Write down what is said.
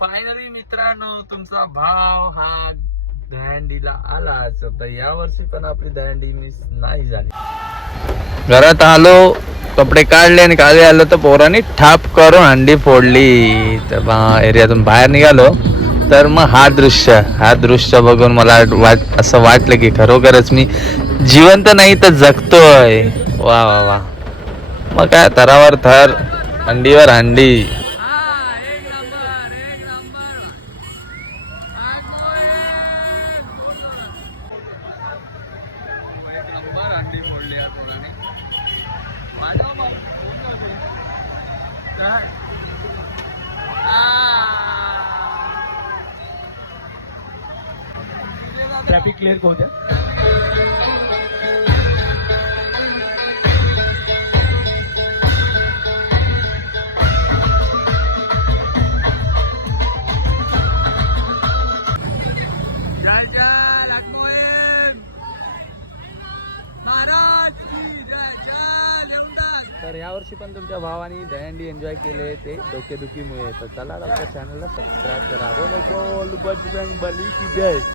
Finally मित्रांनो तुमचा भाव हा दहंडीला आलाच तर या वर्षी पण आपली दहंडी मिस नाही झाली. घरात आलो कपडे काढले आणि खाली आलो तर पोरांनी ठाप करून हंडी फोडली. तर एरियातून बाहेर निघालो. तर मग हा दृश्य हा दृश्य बघून मला वाट असं वाटलं की खरोखरच मी जिवंत नाही तर जगतोय. वा वा वा. मग काय थरावर थर हंडीवर हंडी. તૈયાર પ્રમાણે ટ્રાફિક ક્લિયર કહું છે? तर यावर्षी पण तुमच्या भावानी दहंडी एन्जॉय केले ते डोकेदुखीमुळे तर चला आमच्या चॅनलला सबस्क्राईब करा. बोलो बोल बजरंग बली की जय.